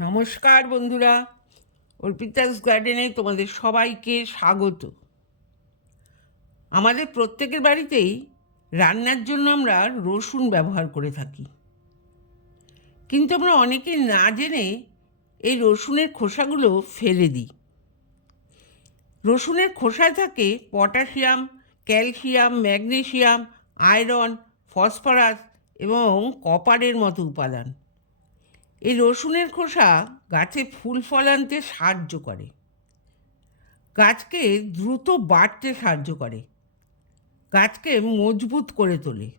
নমস্কার বন্ধুরা। অর্পিতাস গার্ডেনে তোমাদের সবাইকে স্বাগত। আমাদের প্রত্যেকের বাড়িতেই রান্নার জন্য আমরা রসুন ব্যবহার করে থাকি। কিন্তু আমরা অনেকে না জেনে এই রসুনের খোসাগুলো ফেলে দিই। রসুনের খোসায় থাকে potassium, calcium magnesium iron, phosphorus এবং কপারের মতো উপাদান। এই রসুনের খোসা গাছে ফুল ফল আনতে সাহায্য করে। গাছকে দ্রুত বাড়তে সাহায্য করে। গাছকে মজবুত করে তোলে।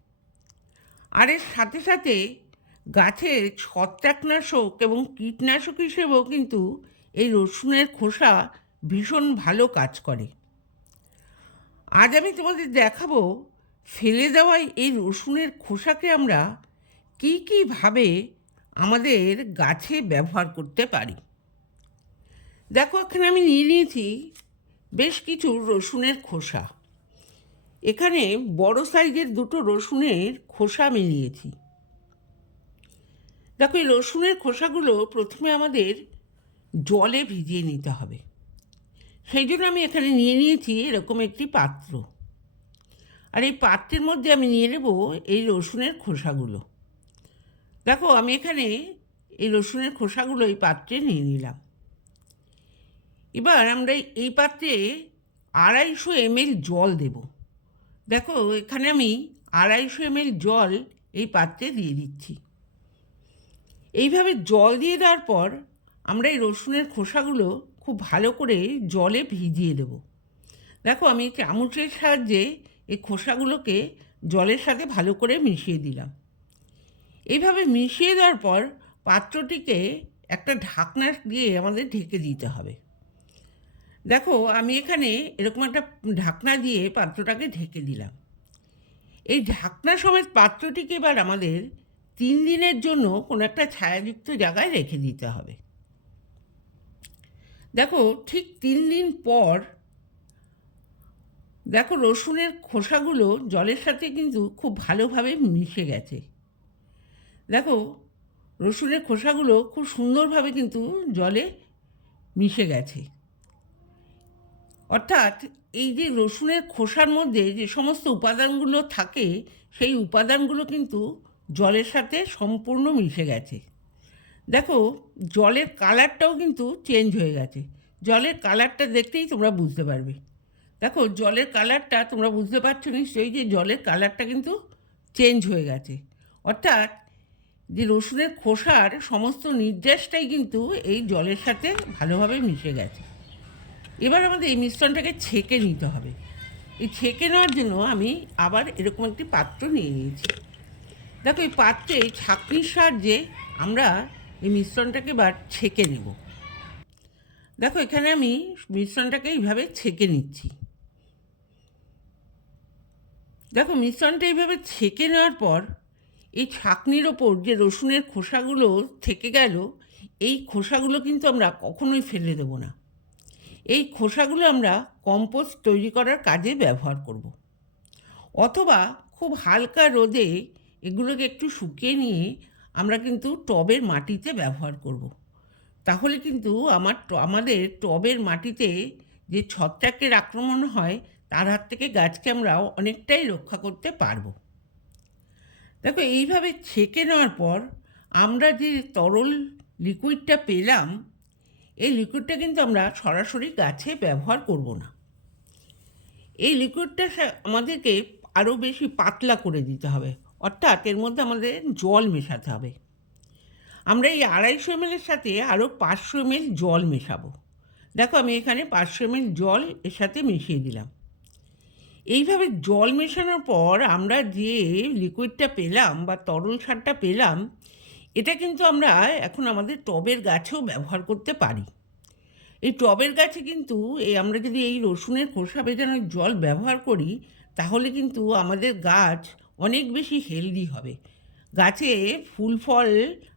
আর এর সাথে সাথে গাছের ছত্রাকনাশক এবং কীটনাশক হিসেবেও কিন্তু এই রসুনের খোসা ভীষণ ভালো কাজ করে। আজ আমি তোমাদের দেখাবো ফেলে দেওয়াই এই রসুনের খোসাকে আমরা কী কীভাবে আমাদের গাছে ব্যবহার করতে পারি। দেখো, এখানে আমি নিয়ে নিয়েছি বেশ কিছু রসুনের খোসা। এখানে বড় সাইজের দুটো রসুনের খোসা আমি নিয়েছি। দেখো, এই রসুনের খোসাগুলো প্রথমে আমাদের জলে ভিজিয়ে নিতে হবে। সেই জন্য আমি এখানে নিয়ে নিয়েছি এরকম একটি পাত্র। আর এই পাত্রের মধ্যে আমি নিয়ে নেব এই রসুনের খোসাগুলো। দেখো, আমি এখানে এই রসুনের খোসাগুলো এই পাত্রে নিয়ে নিলাম। এবার আমরা এই পাত্রে আড়াইশো এমএল জল দেব। দেখো, এখানে আমি আড়াইশো এমএল জল এই পাত্রে দিয়ে দিচ্ছি। এইভাবে জল দিয়ে দেওয়ার পর আমরা এই রসুনের খোসাগুলো খুব ভালো করে জলে ভিজিয়ে দেব। দেখো, আমি চামচের সাহায্যে এই খোসাগুলোকে জলের সাথে ভালো করে মিশিয়ে দিলাম। এইভাবে মিশিয়ে দেওয়ার পর পাত্রটিকে একটা ঢাকনা দিয়ে আমাদের ঢেকে দিতে হবে। দেখো, আমি এখানে এরকম একটা ঢাকনা দিয়ে পাত্রটাকে ঢেকে দিলাম। এই ঢাকনা সমেত পাত্রটিকে এবার আমাদের তিন দিনের জন্য কোনো একটা ছায়াযুক্ত জায়গায় রেখে দিতে হবে। দেখো, ঠিক তিন দিন পর দেখো, রসুনের খোসাগুলো জলের সাথে কিন্তু খুব ভালোভাবে মিশে গেছে। দেখো, রসুনের খোসাগুলো খুব সুন্দরভাবে কিন্তু জলে মিশে গেছে। অর্থাৎ এই যে রসুনের খোসার মধ্যে যে সমস্ত উপাদানগুলো থাকে, সেই উপাদানগুলো কিন্তু জলের সাথে সম্পূর্ণ মিশে গেছে। দেখো, জলের কালারটাও কিন্তু চেঞ্জ হয়ে গেছে। জলের কালারটা দেখতেই তোমরা বুঝতে পারবে। দেখো, জলের কালারটা তোমরা বুঝতে পারছ নিশ্চয়ই যে জলের কালারটা কিন্তু চেঞ্জ হয়ে গেছে। অর্থাৎ যে রসুনের খোসার সমস্ত নির্যাসটাই কিন্তু এই জলের সাথে ভালোভাবে মিশে গেছে। এবার আমাদের এই মিশ্রণটাকে ছেঁকে নিতে হবে। এই ছেঁকে নেওয়ার জন্য আমি আবার এরকম একটি পাত্র নিয়ে নিয়েছি। দেখো, এই পাত্রে ছাঁকনির সাহায্যে আমরা এই মিশ্রণটাকে এবার ছেঁকে নেব। দেখো, এখানে আমি মিশ্রণটাকে এইভাবে ছেঁকে নিচ্ছি। দেখো, মিশ্রণটা এইভাবে ছেঁকে নেওয়ার পর এই ছাকনির ওপর যে রসুনের খোসাগুলো থেকে গেল, এই খোসাগুলো কিন্তু আমরা কখনোই ফেলে দেবো না এই খোসাগুলো আমরা কম্পোস্ট তৈরি করার কাজে ব্যবহার করব। অথবা খুব হালকা রোদে এগুলোকে একটু শুকিয়ে নিয়ে আমরা কিন্তু টবের মাটিতে ব্যবহার করব। তাহলে কিন্তু আমার আমাদের টবের মাটিতে যে ছত্রাকের আক্রমণ হয়, তার হাত থেকে গাছকে আমরা অনেকটাই রক্ষা করতে পারব দেখো, এইভাবে ছেঁকে নেওয়ার পর আমরা যে তরল লিকুইডটা পেলাম, এই লিকুইডটা কিন্তু আমরা সরাসরি গাছে ব্যবহার করব না। এই লিকুইডটা আমাদেরকে আরও বেশি পাতলা করে দিতে হবে। অর্থাৎ এর মধ্যে আমাদের জল মেশাতে হবে। আমরা এই আড়াইশো এমএলের সাথে আরও পাঁচশো এমএল জল মেশাবো। দেখো, আমি এখানে পাঁচশো এমএল জল এর সাথে মিশিয়ে দিলাম। এইভাবে জল মেশানোর পর আমরা যে লিকুইডটা পেলাম বা তরল সারটা পেলাম, এটা কিন্তু আমরা এখন আমাদের টবের গাছেও ব্যবহার করতে পারি। এই টবের গাছে কিন্তু এই আমরা যদি এই রসুনের খোসা ভেজানোর জল ব্যবহার করি, তাহলে কিন্তু আমাদের গাছ অনেক বেশি হেলদি হবে। গাছে ফুল ফল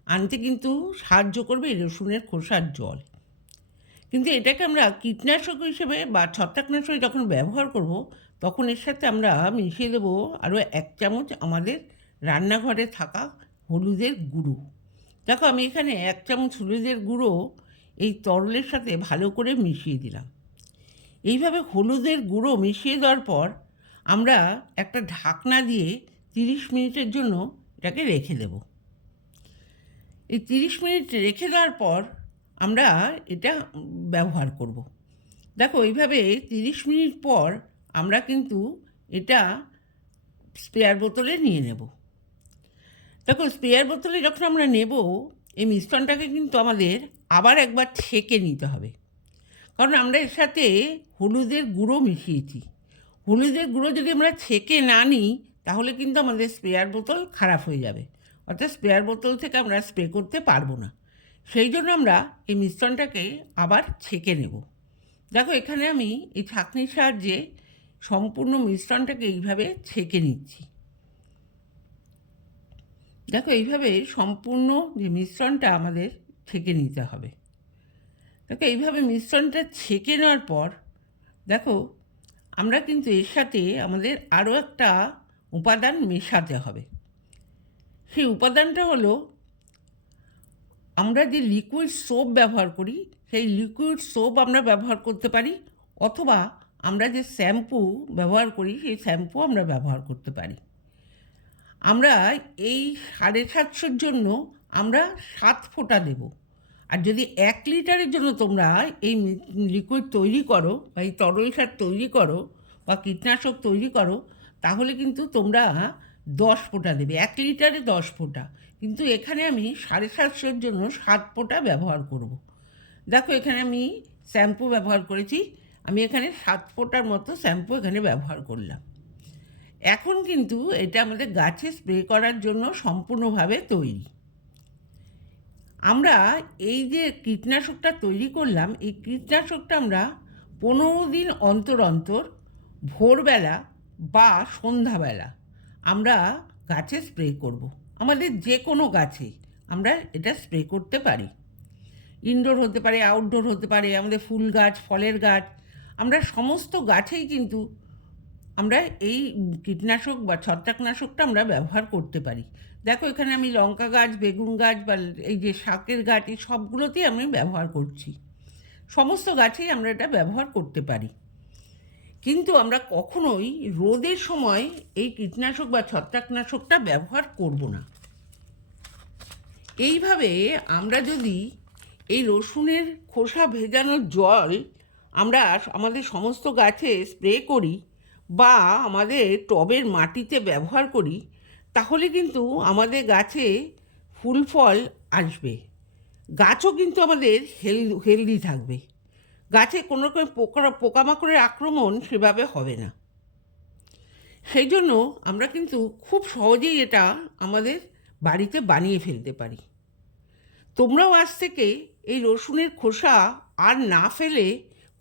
আনতে কিন্তু সাহায্য করবে এই রসুনের খোসার জল। কিন্তু এটাকে আমরা কীটনাশক হিসেবে বা ছত্রাকনাশক যখন ব্যবহার করব তখন এর সাথে আমরা মিশিয়ে দেবো আরও এক চামচ আমাদের রান্নাঘরে থাকা হলুদের গুঁড়ো। দেখো, আমি এখানে এক চামচ হলুদের গুঁড়ো এই তরলের সাথে ভালো করে মিশিয়ে দিলাম। এইভাবে হলুদের গুঁড়ো মিশিয়ে দেওয়ার পর আমরা একটা ঢাকনা দিয়ে তিরিশ মিনিটের জন্য এটাকে রেখে দেব। এই তিরিশ মিনিট রেখে দেওয়ার পর আমরা এটা ব্যবহার করব। দেখো, এইভাবে তিরিশ মিনিট পর আমরা কিন্তু এটা স্পেয়ার বোতলে নিয়ে নেব। দেখো স্পেয়ার বোতলে যখন আমরা নেব, এই মিশ্রণটাকে কিন্তু আমাদের আবার একবার ছেঁকে নিতে হবে। কারণ আমরা এর সাথে হলুদের গুঁড়ো মিশিয়েছি। হলুদের গুঁড়ো যদি আমরা ছেঁকে না নিই, তাহলে কিন্তু আমাদের স্প্রেয়ার বোতল খারাপ হয়ে যাবে। অর্থাৎ স্প্রেয়ার বোতল থেকে আমরা স্প্রে করতে পারব না। সেই জন্য আমরা এই মিশ্রণটাকে আবার ছেঁকে নেব। দেখো, এখানে আমি এই ছাঁকনির সাহায্যে সম্পূর্ণ মিশ্রণটাকে এইভাবে ছেঁকে নিচ্ছি। দেখো, এইভাবে সম্পূর্ণ যে মিশ্রণটা আমাদের ছেঁকে নিতে হবে। দেখো, এইভাবে মিশ্রণটা ছেঁকে নেওয়ার পর, দেখো, আমরা কিন্তু এর সাথে আমাদের আরও একটা উপাদান মেশাতে হবে। সেই উপাদানটা হলো, আমরা যে লিকুইড সোপ ব্যবহার করি, সেই লিকুইড সোপ আমরা ব্যবহার করতে পারি, অথবা আমরা যে শ্যাম্পু ব্যবহার করি, সেই শ্যাম্পু আমরা ব্যবহার করতে পারি। আমরা এই সাড়ে সাতশোর জন্য আমরা সাত ফোঁটা দেব। আর যদি এক লিটারের জন্য তোমরা এই লিকুইড তৈরি করো বা এই তরল সার তৈরি করো বা কীটনাশক তৈরি করো, তাহলে কিন্তু তোমরা দশ ফোঁটা দেবে। এক লিটারে দশ ফোঁটা। কিন্তু এখানে আমি সাড়ে সাতশোর জন্য সাত ফোঁটা ব্যবহার করব। দেখো এখানে আমি শ্যাম্পু ব্যবহার করেছি। আমি এখানে সাত ফোঁটার মতো শ্যাম্পু এখানে ব্যবহার করলাম। এখন কিন্তু এটা আমাদের গাছে স্প্রে করার জন্য সম্পূর্ণভাবে তৈরি। আমরা এই যে কীটনাশকটা তৈরি করলাম, এই কীটনাশকটা আমরা পনেরো দিন অন্তর অন্তর ভোরবেলা বা সন্ধ্যাবেলা আমরা গাছে স্প্রে করব। আমাদের যে কোনো গাছে আমরা এটা স্প্রে করতে পারি। ইনডোর হতে পারে, আউটডোর হতে পারে, আমাদের ফুল গাছ, ফলের গাছ আমরা সমস্ত গাছেই কিন্তু আমরা এই কীটনাশক বা ছত্রাকনাশকটা আমরা ব্যবহার করতে পারি। দেখো, এখানে আমি লঙ্কা গাছ, বেগুন গাছ বা এই যে শাকের গাছ, এই সবগুলোতেই আমি ব্যবহার করছি। সমস্ত গাছেই আমরা এটা ব্যবহার করতে পারি। কিন্তু আমরা কখনোই রোদের সময় এই কীটনাশক বা ছত্রাকনাশকটা ব্যবহার করব না। এইভাবে আমরা যদি এই রসুনের খোসা ভেজানোর জল আমরা আমাদের সমস্ত গাছে স্প্রে করি বা আমাদের টবের মাটিতে ব্যবহার করি, তাহলে কিন্তু আমাদের গাছে ফুল ফল আসবে। গাছও কিন্তু আমাদের হেল হেলদি থাকবে। গাছে কোনো রকম পোকা, পোকামাকড়ের আক্রমণ সেভাবে হবে না। সেই জন্য আমরা কিন্তু খুব সহজেই এটা আমাদের বাড়িতে বানিয়ে ফেলতে পারি। তোমরাও আজ থেকে এই রসুনের খোসা আর না ফেলে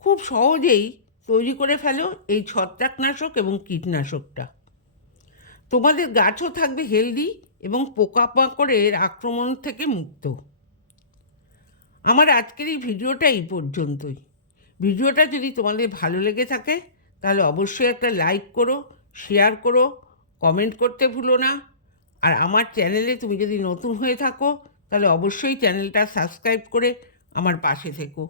খুব সহজেই তৈরি করে ফেলো এই ছত্রাকনাশক এবং কীটনাশকটা। তোমাদের গাছও থাকবে হেলদি এবং পোকামাকড়ের আক্রমণ থেকে মুক্ত। আমার আজকের এই ভিডিওটা এই পর্যন্তই। ভিডিওটা যদি তোমাদের ভালো লেগে থাকে, তাহলে অবশ্যই একটা লাইক করো, শেয়ার করো, কমেন্ট করতে ভুলো না। আর আমার চ্যানেলে তুমি যদি নতুন হয়ে থাকো, তাহলে অবশ্যই চ্যানেলটা সাবস্ক্রাইব করে আমার পাশে থেকো।